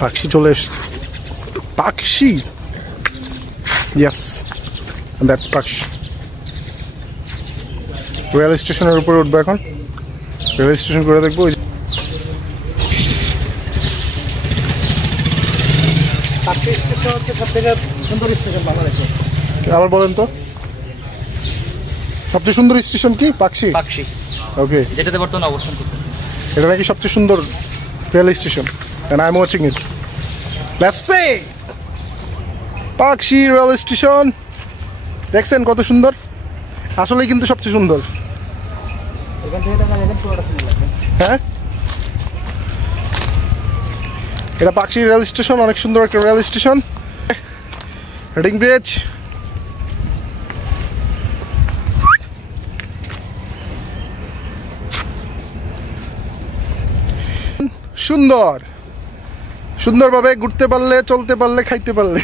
পাখি চলে এসছে, পাখি, ইয়েস দ্যাটস পাখি। রেল স্টেশনের উপরে উঠবো এখন, রেল স্টেশন করে দেখবো। আবার বলেন তো সবচেয়ে সুন্দর স্টেশন কি? পাখি। ওকে, যেটাতে বর্তমানে অবস্থান করতে, এটা নাকি সবচেয়ে সুন্দর rail station, and I'm watching it. Let's see পাখি রেল স্টেশন। দেখছেন কত সুন্দর? আসলেই কিন্তু সবচেয়ে সুন্দর। হ্যাঁ, এটা পাখি রেল স্টেশন, অনেক সুন্দর একটা রেল স্টেশন। রেডিং ব্রিজ, সুন্দর, সুন্দরভাবে ঘুরতে পারলে, চলতে পারলে, খাইতে পারলে।